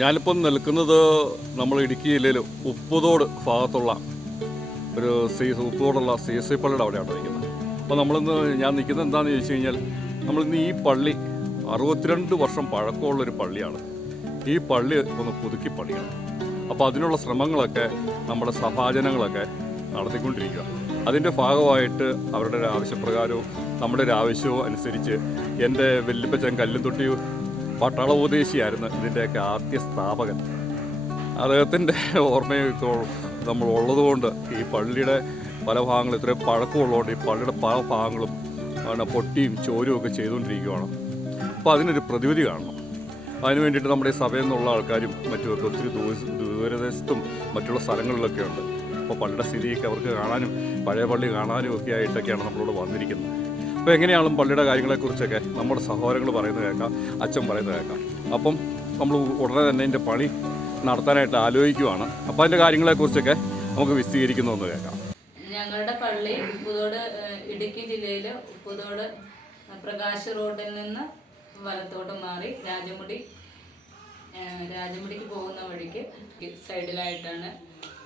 ഞാനിപ്പം നിൽക്കുന്നത് നമ്മൾ ഇടുക്കി ജില്ലയിൽ ഉപ്പുതോട് ഭാഗത്തുള്ള ഒരു സി ഉപ്പുതോടുള്ള സി എസ് ഐ പള്ളിയുടെ അവിടെയാണ് നിൽക്കുന്നത്. അപ്പോൾ നമ്മളിന്ന് ഞാൻ നിൽക്കുന്നത് എന്താണെന്ന് ചോദിച്ചു കഴിഞ്ഞാൽ നമ്മളിന്ന് ഈ പള്ളി അറുപത്തിരണ്ട് വർഷം പഴക്കമുള്ളൊരു പള്ളിയാണ്. ഈ പള്ളി ഒന്ന് പുതുക്കി പണിയണം. അപ്പോൾ അതിനുള്ള ശ്രമങ്ങളൊക്കെ നമ്മുടെ സഭാജനങ്ങളൊക്കെ നടത്തിക്കൊണ്ടിരിക്കുക. അതിന്റെ ഭാഗമായിട്ട് അവരുടെ ഒരു ആവശ്യപ്രകാരവും നമ്മുടെ ഒരു ആവശ്യവും അനുസരിച്ച് എന്റെ വെല്ലിപ്പച്ചൻ കല്ലും തൊട്ടി പട്ടാള ഉപദേശിയായിരുന്നു ഇതിന്റെയൊക്കെ ആദ്യ സ്ഥാപകൻ. അദ്ദേഹത്തിന്റെ ഇപ്പോൾ നമ്മൾ ഉള്ളതുകൊണ്ട് ഈ പള്ളിയുടെ പല ഭാഗങ്ങളും ഇത്രയും പഴക്കമുള്ളതുകൊണ്ട് ഈ പള്ളിയുടെ പല ഭാഗങ്ങളും ആണ് പൊട്ടിയും ചോരും ഒക്കെ ചെയ്തുകൊണ്ടിരിക്കുകയാണ് അപ്പോൾ അതിനൊരു പ്രതിവിധി കാണണം. അതിന് വേണ്ടിയിട്ട് നമ്മുടെ ഈ സഭയിൽ നിന്നുള്ള ആൾക്കാരും മറ്റുമൊക്കെ ഒത്തിരി ദൂര ദൂരദേശത്തും മറ്റുള്ള സ്ഥലങ്ങളിലൊക്കെ ഉണ്ട്. അപ്പോൾ പള്ളിയുടെ സ്ഥിതിയൊക്കെ അവർക്ക് കാണാനും പഴയ പള്ളി കാണാനും ഒക്കെ ആയിട്ടൊക്കെയാണ് നമ്മളോട് വന്നിരിക്കുന്നത്. അപ്പോൾ എങ്ങനെയാണ് പള്ളിയുടെ കാര്യങ്ങളെക്കുറിച്ചൊക്കെ നമ്മുടെ സഹോദരങ്ങൾ പറയുന്നത് കേൾക്കാം അച്ഛൻ പറയുന്നത് കേൾക്കാം. അപ്പം നമ്മൾ ഉടനെ തന്നെ ഇതിന്റെ പണി നടത്താനായിട്ട് ആലോചിക്കുവാണ്. അപ്പോൾ അതിന്റെ കാര്യങ്ങളെക്കുറിച്ചൊക്കെ നമുക്ക് വിശദീകരിക്കുന്നതെന്ന് കേൾക്കാം. ഞങ്ങളുടെ പള്ളി ഉപ്പുതോട് ഇടുക്കി ജില്ലയിൽ ഉപ്പുതോട് പ്രകാശ് റോഡിൽ നിന്ന് വലത്തോട്ട് മാറി രാജമുടി രാജമുടിക്ക് പോകുന്ന വഴിക്ക് സൈഡിലായിട്ടാണ്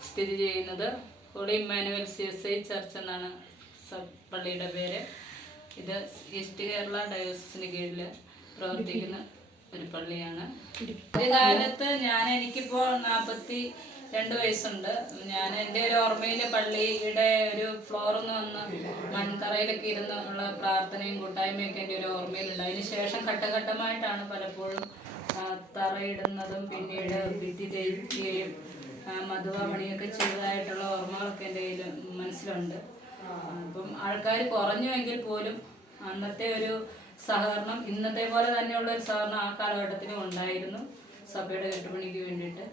സ്ഥിതി ചെയ്യുന്നത്. Holy Emmanuel C S I church എന്നാണ് പള്ളിയുടെ പേര്. ഇത് ഈസ്റ്റ് കേരള ഡയോസിന് കീഴിൽ പ്രവർത്തിക്കുന്ന ഒരു പള്ളിയാണ്. ഈ കാലത്ത് ഞാൻ എനിക്കിപ്പോൾ നാൽപ്പത്തി രണ്ട് വയസ്സുണ്ട്. ഞാൻ എന്റെ ഒരു ഓർമ്മയിൽ പള്ളിയുടെ ഒരു ഫ്ലോറിൽ നിന്ന് വന്ന് മൺതറയിലൊക്കെ ഇരുന്ന് ഉള്ള പ്രാർത്ഥനയും കൂട്ടായ്മയൊക്കെ എന്റെ ഒരു ഓർമ്മയിലുണ്ട്. അതിന് ശേഷം ഘട്ടഘട്ടമായിട്ടാണ് പലപ്പോഴും തറയിടുന്നതും പിന്നീട് ഭിത്തി തേക്കുകയും മധുവാമണിയൊക്കെ ചെയ്തതായിട്ടുള്ള ഓർമ്മകളൊക്കെ എന്റെ കയ്യിൽ മനസ്സിലുണ്ട്. അപ്പം ആൾക്കാർ കുറഞ്ഞുവെങ്കിൽ പോലും അന്നത്തെ ഒരു സഹകരണം ഇന്നത്തെ പോലെ തന്നെയുള്ള ഒരു സഹകരണം ആ കാലഘട്ടത്തിലും ഉണ്ടായിരുന്നു. സഭയുടെ കെട്ടുപണിക്ക് വേണ്ടിയിട്ട്.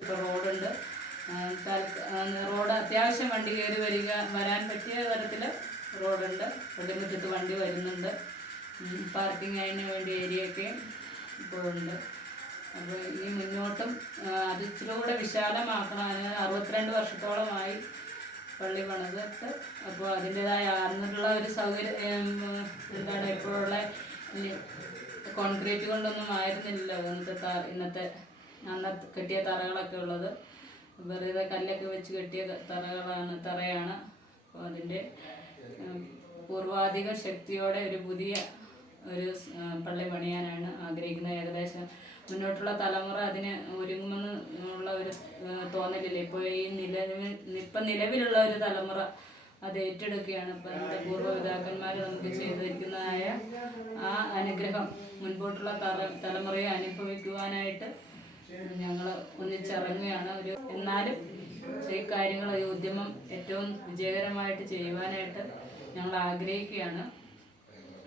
ഇപ്പോൾ റോഡുണ്ട്. റോഡ് അത്യാവശ്യം വണ്ടി കയറി വരിക വരാൻ പറ്റിയ തരത്തിൽ റോഡുണ്ട്. പള്ളിമുറ്റത്ത് വണ്ടി വരുന്നുണ്ട്. പാർക്കിംഗ് അതിന് വേണ്ടി ഏരിയയൊക്കെ ഇപ്പോഴുണ്ട് അപ്പോൾ ഈ മുന്നോട്ടും അത് ഇച്ചിരി കൂടെ വിശാലമാക്കണം. അതിന് അറുപത്തിരണ്ട് വർഷത്തോളമായി പള്ളി പണിതിട്ട് അപ്പോൾ അതിന്റെതായ അന്നുള്ള ഒരു സൗകര്യം എന്താണ് ഇപ്പോഴുള്ള കോൺക്രീറ്റ് കൊണ്ടൊന്നും ആയിരുന്നില്ല ഇന്നത്തെ താ ഇന്നത്തെ അന്നത്തെ കെട്ടിയ തറകളൊക്കെ ഉള്ളത്. വെറുതെ കല്ലൊക്കെ വെച്ച് കെട്ടിയ തറകളാണ് തറയാണ്. അപ്പോൾ അതിന്റെ പൂർവാധിക ശക്തിയോടെ ഒരു പുതിയ ഒരു പള്ളി പണിയാനാണ് ആഗ്രഹിക്കുന്നത്. ഏകദേശം മുന്നോട്ടുള്ള തലമുറ അതിന് ഒരുങ്ങുമെന്ന് ഉള്ള ഒരു തോന്നലില്ല. ഇപ്പോൾ ഈ നിലവിൽ ഇപ്പം നിലവിലുള്ള ഒരു തലമുറ അത് ഏറ്റെടുക്കുകയാണ്. ഇപ്പം നമ്മുടെ പൂർവപിതാക്കന്മാർ നമുക്ക് ചെയ്തിരിക്കുന്നതായ ആ അനുഗ്രഹം മുൻപോട്ടുള്ള തല തലമുറയെ അനുഭവിക്കുവാനായിട്ട് ഞങ്ങൾ ഒന്നിച്ചിറങ്ങുകയാണ്. ഒരു എന്നാലും ഈ കാര്യങ്ങൾ ഈ ഉദ്യമം ഏറ്റവും വിജയകരമായിട്ട് ചെയ്യുവാനായിട്ട് ഞങ്ങൾ ആഗ്രഹിക്കുകയാണ്.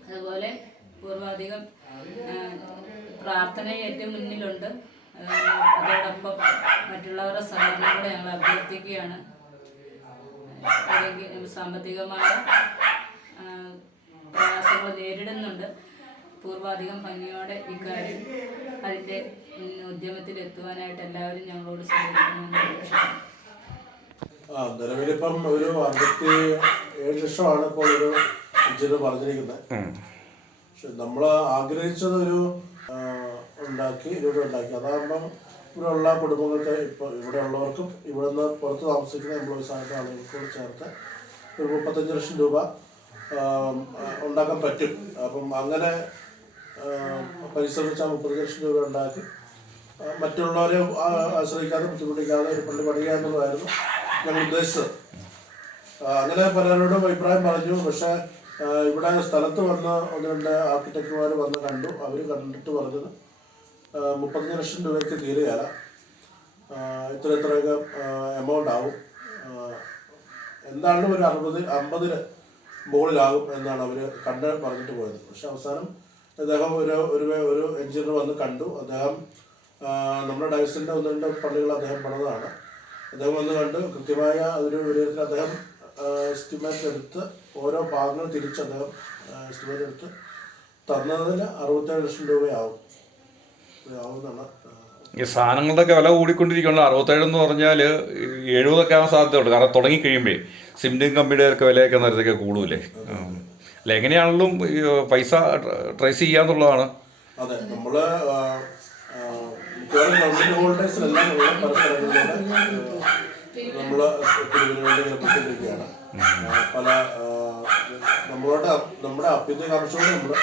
അതുപോലെ പൂർവാധികം പ്രാർത്ഥന ഏറ്റവും മുന്നിലുണ്ട്. അതോടൊപ്പം മറ്റുള്ളവരുടെ സഹകരണം കൂടെ ഞങ്ങൾ അഭ്യർത്ഥിക്കുകയാണ്. അല്ലെങ്കിൽ സാമ്പത്തികമായ പ്രയാസങ്ങൾ നേരിടുന്നുണ്ട്. പൂർവാധികം ഭംഗിയോടെ ഇക്കാര്യം അതിന്റെ ഉദ്യമത്തിൽ എത്തുവാനായിട്ട് എല്ലാവരും ഞങ്ങളോട് സഹകരിക്കണമെന്ന് ആ നിലവിലിപ്പം ഒരു അറുപത്തി ഏഴ് ലക്ഷമാണ് ഇപ്പോൾ ഒരു ഇഞ്ചിന് പറഞ്ഞിരിക്കുന്നത്. പക്ഷെ നമ്മൾ ആഗ്രഹിച്ചത് ഒരു ഉണ്ടാക്കി ഇവിടെ ഉണ്ടാക്കി. അതാകുമ്പം ഇവിടെയുള്ള കുടുംബങ്ങൾക്ക് ഇപ്പോൾ ഇവിടെ ഉള്ളവർക്കും ഇവിടുന്ന് പുറത്ത് താമസിക്കുന്ന എംപ്ലോയീസ് ആയിട്ട് ആളുകൾക്കും ചേർത്ത് ഒരു മുപ്പത്തഞ്ച് ലക്ഷം രൂപ ഉണ്ടാക്കാൻ പറ്റും. അപ്പം അങ്ങനെ പരിശ്രമിച്ചാൽ മുപ്പത്തഞ്ച് ലക്ഷം രൂപ ഉണ്ടാക്കി. മറ്റുള്ളവരെ ആശ്രയിക്കാതെ ബുദ്ധിമുട്ടിക്കാതെ ഒരു പള്ളി പണിയുക എന്നുള്ളതായിരുന്നു ഞങ്ങൾ ഉദ്ദേശിച്ചത്. അങ്ങനെ പലരോടും അഭിപ്രായം പറഞ്ഞു. പക്ഷേ ഇവിടെ സ്ഥലത്ത് വന്ന ഒന്ന് രണ്ട് ആർക്കിടെക്ടർമാർ വന്ന് കണ്ടു. അവർ കണ്ടിട്ട് പറഞ്ഞത് മുപ്പത്തഞ്ച് ലക്ഷം രൂപയ്ക്ക് തീരുകയല്ല ഇത്ര ഇത്രയൊക്കെ എമൗണ്ട് ആവും. എന്താണ് ഒരു അറുപത് അമ്പതിന് മുകളിലാകും എന്നാണ് അവർ കണ്ട് പറഞ്ഞിട്ട് പോയത്. പക്ഷെ അവസാനം അദ്ദേഹം ഒരു ഒരു ഒരു എഞ്ചിനീയർ വന്ന് കണ്ടു. അദ്ദേഹം നമ്മുടെ ഡയസിന്റെ ഒന്ന് രണ്ട് പള്ളികൾ അദ്ദേഹം പണിതാണ്. അദ്ദേഹം വന്ന് കണ്ട് കൃത്യമായ ഒരു വിലയിരുത്തൽ അദ്ദേഹം എസ്റ്റിമേറ്റ് എടുത്ത് ഓരോ ഭാഗങ്ങൾ തിരിച്ച് അദ്ദേഹം എസ്റ്റിമേറ്റ് എടുത്ത് തന്നതിന് അറുപത്തേഴ് ലക്ഷം രൂപയാവും. ആവുമെന്നാണ് ഈ സാധനങ്ങളുടെയൊക്കെ വില കൂടിക്കൊണ്ടിരിക്കുകയാണ് അറുപത്തേഴ് എന്ന് പറഞ്ഞാൽ എഴുപതൊക്കെ ആവാൻ സാധ്യതയുണ്ട്. കാരണം തുടങ്ങി കഴിയുമ്പോൾ സിമെന്റും കമ്പിയുടെ ഒക്കെ വിലയൊക്കെ നേരത്തേക്ക് കൂടുതലേ അല്ല എങ്ങനെയാണെങ്കിലും പൈസ ട്രേസ് ചെയ്യാന്നുള്ളതാണ്. അതെ ആ, മിക്കവാറും ഗവൺമെന്റ് ഹോളിഡേഴ്സിലെല്ലാം ഉള്ള പല സ്ഥലങ്ങളിലൂടെ നമ്മൾ പിരിവിന് വേണ്ടി ലഭിച്ചിരിക്കുകയാണ് പല നമ്മളുടെ നമ്മുടെ അഭ്യന്തര കർഷകരോട് നമ്മൾ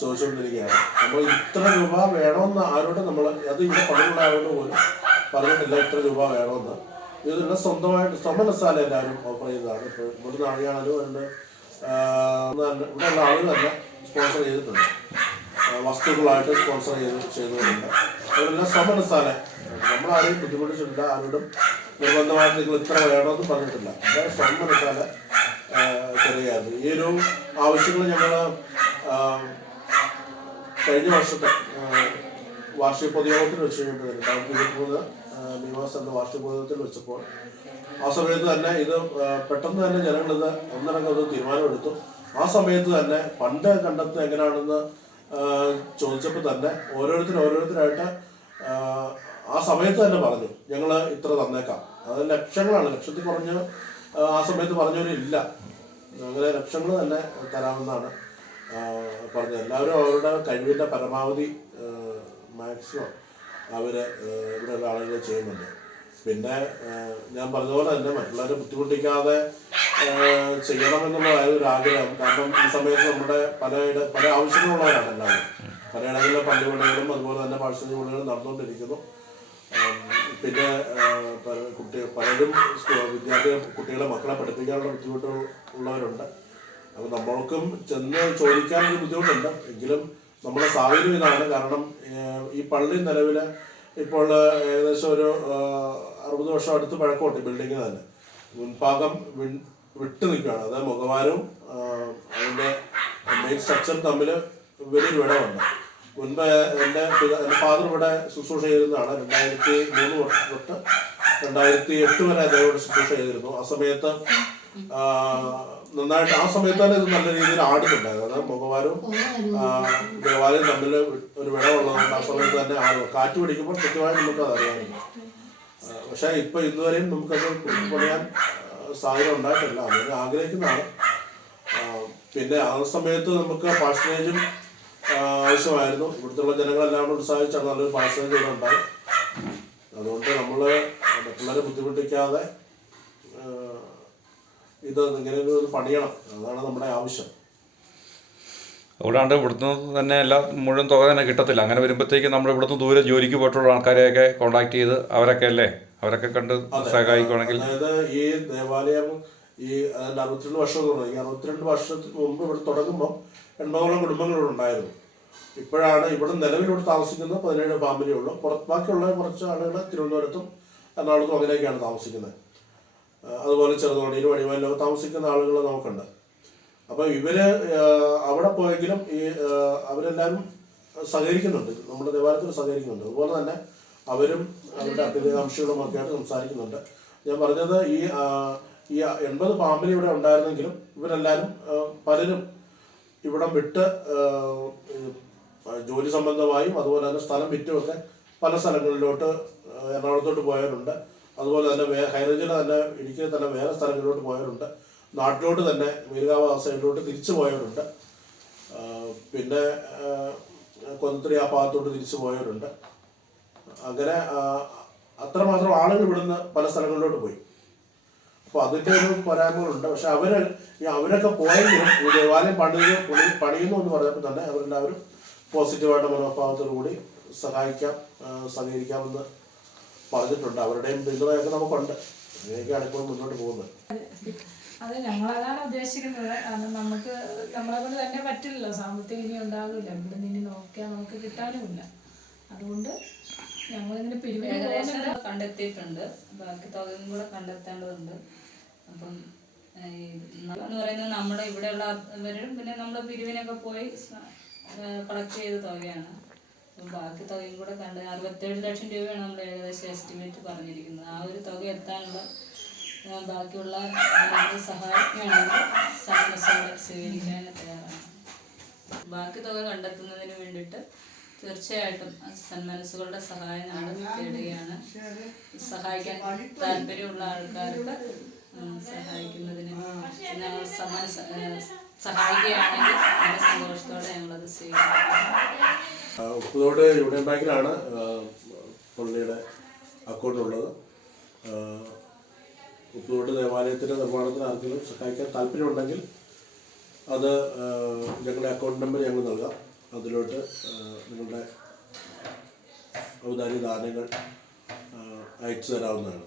ചോദിച്ചുകൊണ്ടിരിക്കുകയാണ്. നമ്മൾ ഇത്ര രൂപ വേണമെന്ന് ആരോട് നമ്മൾ അത് ഇവിടെ പണിയുള്ള ആരോട് പോലും പറഞ്ഞിട്ടില്ല ഇത്ര രൂപ വേണമെന്ന് ഇതെല്ലാം സ്വന്തമായിട്ട് സ്വമനസ്സാല എല്ലാവരും ഓഫർ ചെയ്തതാണ്. ഇപ്പോൾ ഇവിടുന്ന് ആളുകളാണെങ്കിലും അവരുടെ ഇവിടെയുള്ള ആളുകൾ തന്നെ സ്പോൺസർ ചെയ്തിട്ടുണ്ട്. വസ്തുക്കളായിട്ട് സ്പോൺസർ ചെയ്ത് ചെയ്തിട്ടുണ്ട് അവരെല്ലാം സ്വമനസ്സാല നമ്മളാരെയും ബുദ്ധിമുട്ടിച്ചിട്ടില്ല ആരോടും നിർബന്ധമായിട്ട് നിങ്ങൾ ഇത്ര വേണമെന്ന് പറഞ്ഞിട്ടില്ല. അതായത് സമനസ്ഥാന ചെറിയായിരുന്നു ഈ ഒരു ആവശ്യങ്ങൾ ഞങ്ങൾ കഴിഞ്ഞ വർഷത്തെ വാർഷിക പൊതുയോഗത്തിൽ വെച്ച് കഴിഞ്ഞപ്പോൾ രണ്ടായിരത്തി വാർഷിക പൊതുയോഗത്തിൽ വെച്ചപ്പോൾ ആ സമയത്ത് തന്നെ ഇത് പെട്ടെന്ന് തന്നെ ജനങ്ങളിത് ഒന്നടങ്കം ഒരു തീരുമാനമെടുത്തു. ആ സമയത്ത് തന്നെ പണ്ട് കണ്ടെത്തുന്നത് എങ്ങനെയാണെന്ന് ചോദിച്ചപ്പോൾ തന്നെ ഓരോരുത്തരും ഓരോരുത്തരായിട്ട് ആ സമയത്ത് തന്നെ പറഞ്ഞു ഞങ്ങൾ ഇത്ര തന്നേക്കാം. അത് ലക്ഷങ്ങളാണ്. ലക്ഷത്തിൽ കുറഞ്ഞ് ആ, സമയത്ത് പറഞ്ഞവരില്ല. അങ്ങനെ ലക്ഷങ്ങൾ തന്നെ തരാമെന്നാണ് പറഞ്ഞത്. എല്ലാവരും അവരുടെ കഴിവിന്റെ പരമാവധി മാക്സിമം അവർ ഇവിടെയുള്ള ആളുകൾ ചെയ്യുന്നുണ്ട്. പിന്നെ ഞാൻ പറഞ്ഞ പോലെ തന്നെ മറ്റുള്ളവരെ ബുദ്ധിമുട്ടിക്കാതെ ചെയ്യണം ചെയ്യണമെന്നുള്ളതായ ഒരു ആഗ്രഹം. കാരണം ഈ സമയത്ത് നമ്മുടെ പല പല ആവശ്യങ്ങളുള്ളവരാണ് എല്ലാവരും. പലയിടങ്ങളിലെ പള്ളിപണികളും അതുപോലെ തന്നെ പാഴ്സൽ പണികളും നടന്നുകൊണ്ടിരിക്കുന്നു. പിന്നെ കുട്ടികൾ പല- കുട്ടി പലരും വിദ്യാർത്ഥികൾ വിദ്യാർത്ഥി കുട്ടികളെ മക്കളെ പഠിപ്പിക്കാനുള്ള ബുദ്ധിമുട്ടുകൾ ഉള്ളവരുണ്ട് അപ്പോൾ നമ്മൾക്കും ചെന്ന് ചോദിക്കാൻ ഒരു ബുദ്ധിമുട്ടുണ്ട്. എങ്കിലും നമ്മുടെ സാഹചര്യം ഇതാണ്. കാരണം ഈ പള്ളി നിലവിൽ ഇപ്പോൾ ഏകദേശം ഒരു അറുപത് വർഷം അടുത്ത് പഴക്കമുണ്ട് ബിൽഡിങ് തന്നെ. മുൻഭാഗം വിട്ടു നിൽക്കുകയാണ്. അതായത് മുഖവാരവും അതിന്റെ മെയിൻ സ്ട്രക്ചർ തമ്മിൽ വലിയൊരു വിടവുണ്ട്. മുൻപ് എന്റെ എന്റെ ഫാദർ ഇവിടെ ശുശ്രൂഷ ചെയ്തിരുന്നതാണ്. രണ്ടായിരത്തി മൂന്ന് വർഷം തൊട്ട് രണ്ടായിരത്തി എട്ട് വരെ അദ്ദേഹം ഇവിടെ ശുശ്രൂഷ ചെയ്തിരുന്നു. ആ സമയത്ത് നന്നായിട്ട് ആ സമയത്ത് തന്നെ ഇത് നല്ല രീതിയിൽ ആടുന്നുണ്ടായിരുന്നു അതായത് മുഖവാരവും ദേവാലയം തമ്മിൽ ഒരു വിടവുള്ളതുകൊണ്ട് ആ സമയത്ത് തന്നെ ആടുക. കാറ്റ് പിടിക്കുമ്പോൾ കൃത്യമായി നമുക്ക് അത് അറിയാറില്ല പക്ഷെ ഇപ്പൊ ഇതുവരെയും നമുക്കത് പണിയാൻ സാധ്യത ഉണ്ടായിട്ടില്ല. അതിന് ആഗ്രഹിക്കുന്നതാണ്. പിന്നെ ആ സമയത്ത് നമുക്ക് പാർസനേജും ആവശ്യമായിരുന്നു ഇവിടുത്തെ ജനങ്ങളെല്ലാം കൂടെ ഉത്സാഹിച്ചാണ് നല്ലൊരു പാസേജ് ഇവിടെ ഉണ്ടായി അതുകൊണ്ട് നമ്മൾ മറ്റുള്ളവരെ ബുദ്ധിമുട്ടിക്കാതെ ഇത് ഇങ്ങനെ ഒരു പണിയണം. അതാണ് നമ്മുടെ ആവശ്യം. അതുകൊണ്ടാണ്ട് ഇവിടുന്ന് തന്നെ എല്ലാ മുഴുവൻ തുക തന്നെ കിട്ടത്തില്ല. അങ്ങനെ വരുമ്പോഴത്തേക്ക് നമ്മൾ ഇവിടുന്ന് ദൂരെ ജോലിക്ക് പോയിട്ടുള്ള ആൾക്കാരെയൊക്കെ കോണ്ടാക്ട് ചെയ്ത് അവരൊക്കെ അല്ലേ? അവരൊക്കെ കണ്ട് സഹായിക്കുവാണെങ്കിൽ. അതായത് ഈ ദേവാലയം ഈ അറുപത്തിരണ്ട് വർഷം എന്ന് ഈ അറുപത്തിരണ്ട് വർഷത്തിന് മുമ്പ് ഇവിടെ തുടങ്ങുമ്പോൾ എൺപതോളം കുടുംബങ്ങൾ ഇവിടെ ഉണ്ടായിരുന്നു. ഇപ്പോഴാണ് ഇവിടെ നിലവിലൂടെ താമസിക്കുന്ന പതിനേഴ് ഫാമിലി ഉള്ളു. പുറത്ത് ബാക്കിയുള്ള കുറച്ച് ആളുകൾ തിരുവനന്തപുരത്തും എറണാകുളത്തും അങ്ങനെയൊക്കെയാണ് താമസിക്കുന്നത്. അതുപോലെ ചെറുതോണിയിലും വടിവാനിലും താമസിക്കുന്ന ആളുകൾ നമുക്കുണ്ട്. അപ്പോൾ ഇവർ അവിടെ പോയെങ്കിലും ഈ അവരെല്ലാവരും സഹകരിക്കുന്നുണ്ട്. നമ്മുടെ ദേവാലയത്തിൽ സഹകരിക്കുന്നുണ്ട്. അതുപോലെ തന്നെ അവരും അവരുടെ അഭ്യുതകാംക്ഷികളും ഒക്കെ ആയിട്ട് സംസാരിക്കുന്നുണ്ട്. ഞാൻ പറഞ്ഞത് ഈ ഈ എൺപത് ഫാമിലി ഇവിടെ ഉണ്ടായിരുന്നെങ്കിലും ഇവരെല്ലാവരും പലരും ഇവിടം വിട്ട് ജോലി സംബന്ധമായും അതുപോലെ തന്നെ സ്ഥലം വിറ്റുമൊക്കെ പല സ്ഥലങ്ങളിലോട്ട് എറണാകുളത്തോട്ട് പോയവരുണ്ട്. അതുപോലെ തന്നെ വേ ഹൈറേഞ്ചിൽ തന്നെ ഇടുക്കിയിൽ തന്നെ വേറെ സ്ഥലങ്ങളിലോട്ട് പോയവരുണ്ട്. നാട്ടിലോട്ട് തന്നെ മീരകാവ് സൈഡിലോട്ട് തിരിച്ചു പോയവരുണ്ട്. പിന്നെ ആ, കൊന്നത്രി ആ ഭാഗത്തോട്ട് തിരിച്ചു പോയവരുണ്ട്. അങ്ങനെ അത്രമാത്രം ആളുകൾ ഇവിടുന്ന് പല സ്ഥലങ്ങളിലോട്ട് പോയി. അപ്പോൾ അതിന്റെ ഒരു പോരായ്മകളുണ്ട്. പക്ഷെ അവർ അവരൊക്കെ പോയെങ്കിലും ഈ ദേവാലയം പണിത് പണി പണിയുന്നു എന്ന് പറഞ്ഞപ്പോൾ തന്നെ അവരെല്ലാവരും പോസിറ്റീവായിട്ട് മനോഭാവത്തോടു കൂടി സഹായിക്കാം സഹകരിക്കാമെന്ന് പറഞ്ഞിട്ടുണ്ട്. അവരുടെയും പിന്തുണയൊക്കെ നമുക്കുണ്ട്. അങ്ങനെയൊക്കെയാണ് ഇപ്പോൾ മുന്നോട്ട് പോകുന്നത്. അതെ അത് ഞങ്ങളതാണ് ഉദ്ദേശിക്കുന്നത്. കാരണം നമുക്ക് നമ്മളെ കൊണ്ട് തന്നെ പറ്റില്ലല്ലോ. സാമ്പത്തികം ഇനി ഉണ്ടാകില്ല ഇവിടെ നിന്ന് ഇനി നോക്കിയാൽ നമുക്ക് കിട്ടാനുമില്ല. അതുകൊണ്ട് ഞങ്ങളിങ്ങനെ പിരിവിന് കണ്ടെത്തിയിട്ടുണ്ട്. ബാക്കി തുകയും കൂടെ കണ്ടെത്തേണ്ടതുണ്ട്. അപ്പം എന്ന് പറയുന്നത് നമ്മുടെ ഇവിടെയുള്ള അവരും പിന്നെ നമ്മുടെ പിരിവിനൊക്കെ പോയി കളക്ട് ചെയ്ത തുകയാണ്. ബാക്കി തുകയും കൂടെ കണ്ട് അറുപത്തേഴ് ലക്ഷം രൂപയാണ് നമ്മൾ ഏകദേശം എസ്റ്റിമേറ്റ് പറഞ്ഞിരിക്കുന്നത്. ആ ഒരു തുക എത്താനുള്ള ബാക്കിയുള്ള സഹായിക്കുകയാണെങ്കിൽ സന്മസോടെ സ്വീകരിക്കാൻ തയ്യാറാണ്. ബാക്കി തുക കണ്ടെത്തുന്നതിന് വേണ്ടിയിട്ട് തീർച്ചയായിട്ടും സന്മനസ്സുകളുടെ സഹായം നമ്മൾ തേടുകയാണ്. സഹായിക്കാൻ താല്പര്യമുള്ള ആൾക്കാർക്ക് സഹായിക്കുന്നതിന് സമ്മാന സഹായിക്കുകയാണെങ്കിൽ സന്തോഷത്തോടെ ഞങ്ങളത് സ്വീകരിക്കും ഉപ്പുതോട് യൂണിയൻ ബാങ്കിലാണ് പുള്ളിയുടെ അക്കൗണ്ട് ഉള്ളത്. ഉപ്പുതോട് ദേവാലയത്തിന്റെ നിർമ്മാണത്തിന് ആർക്കെങ്കിലും സഹായിക്കാൻ താല്പര്യമുണ്ടെങ്കിൽ അത് ഞങ്ങളുടെ അക്കൗണ്ട് നമ്പർ ഞങ്ങൾ നൽകാം. അതിലോട്ട് നിങ്ങളുടെ ഔദാര്യ ദാനങ്ങൾ അയച്ചു തരാവുന്നതാണ്.